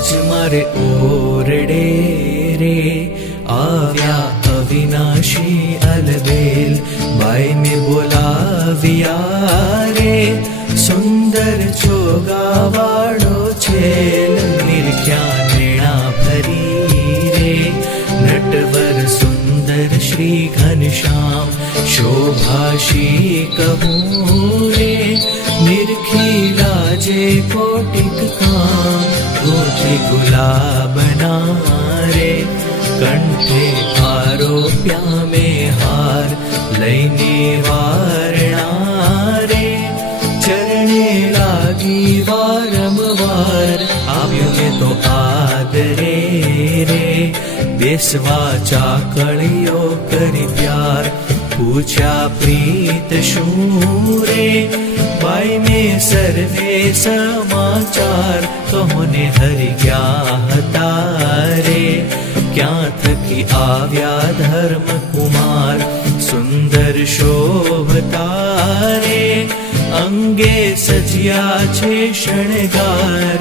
આજ મારે ઓરડે રે આવ્યા અવિનાશી અલબેલ, બાઈને બોલાવ્યા રે સુંદર ચોગાવાળો છેલ, નિરખ્યા નેણા ભરી રે નટવર સુંદર શ્રી ઘનશ્યામ, શોભાશી કહું રે નિરખી લાજે કોટિક કામ, ગોપી ગુલાબના રે કંઠે આરોપ્યા મેં હાર, લઈને વારણા રે ચરણે લાગી વારંવાર, આવ્યો મેં તો આદરે રે બેસવા ચાકળીઓ કરી પ્યાર, પૂછ્યા પ્રીત શું રે બાઈને સર્વે સમાચાર, કહોને હરી ગયા હતા રે ક્યાં થકી આવ્યા ધર્મ કુમાર, સુંદર શોભતા રે અંગે સજ્યા છે શણગાર।